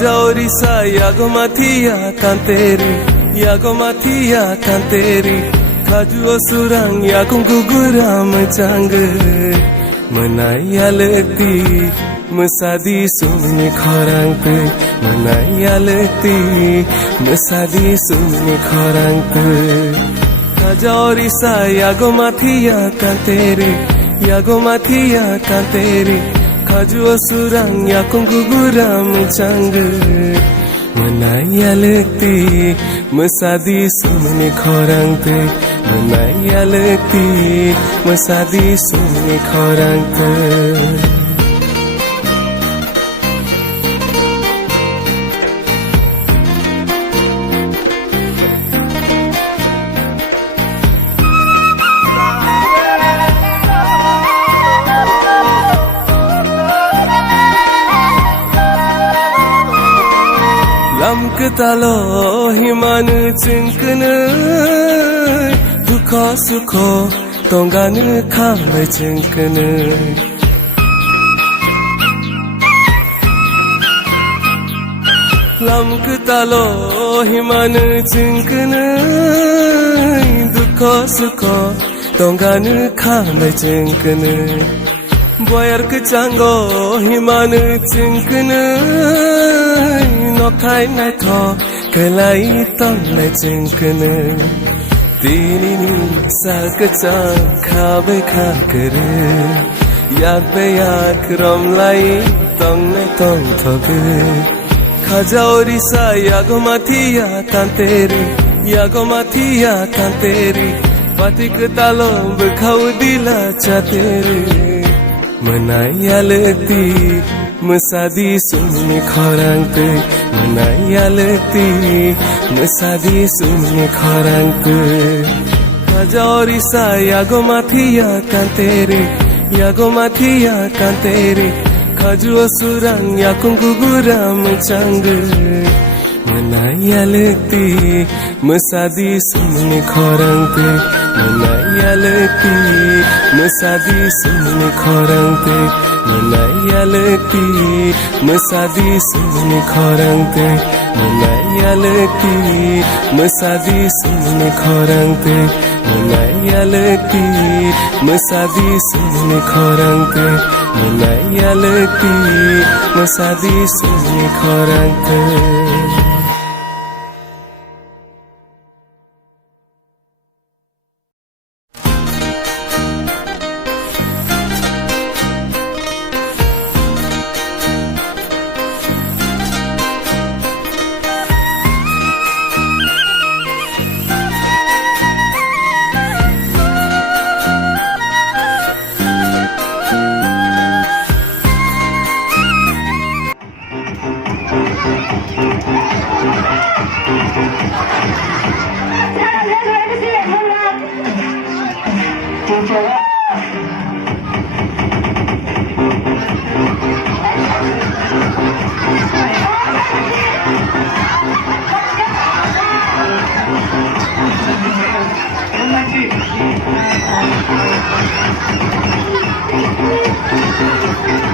Jaurisa yago mathia kanteri yago mathia kanteri khaju osurang yago guguram jang manayalati musadi sumni khorang te manayalati musadi sumni khorang te Jaurisa yago mathia kanteri khaju osurang yago guguram jang manayalati musadi sumni khorang te manayalati musadi sumni khorang te Lamkatalo himan chinkn dukha sukho tongan kham chinkn Lamkatalo himan chinkn dukha sukho tongan kham chinkn Boyar kchango himan chinkn Nokai nai tho kalai tong nai chinkn Tinini sak chang khabe khakr yak be yak rom lai tong nai tong thog Jaurisa yago mathia kanteri patik talo bkhau dila chatere manayalati musadi sumni khorang te manayalati musadi sumni khorang te Jaurisa yago mathia kanteri khaju osurang yago guguram jang manayalati musadi sumni khorang te manayalati musadi sumni khorang te manayalati musadi sumni khorang te manayalati musadi sumni khorang te manayalati musadi sumni khorang te manayalati musadi sumni khorang te Thank you.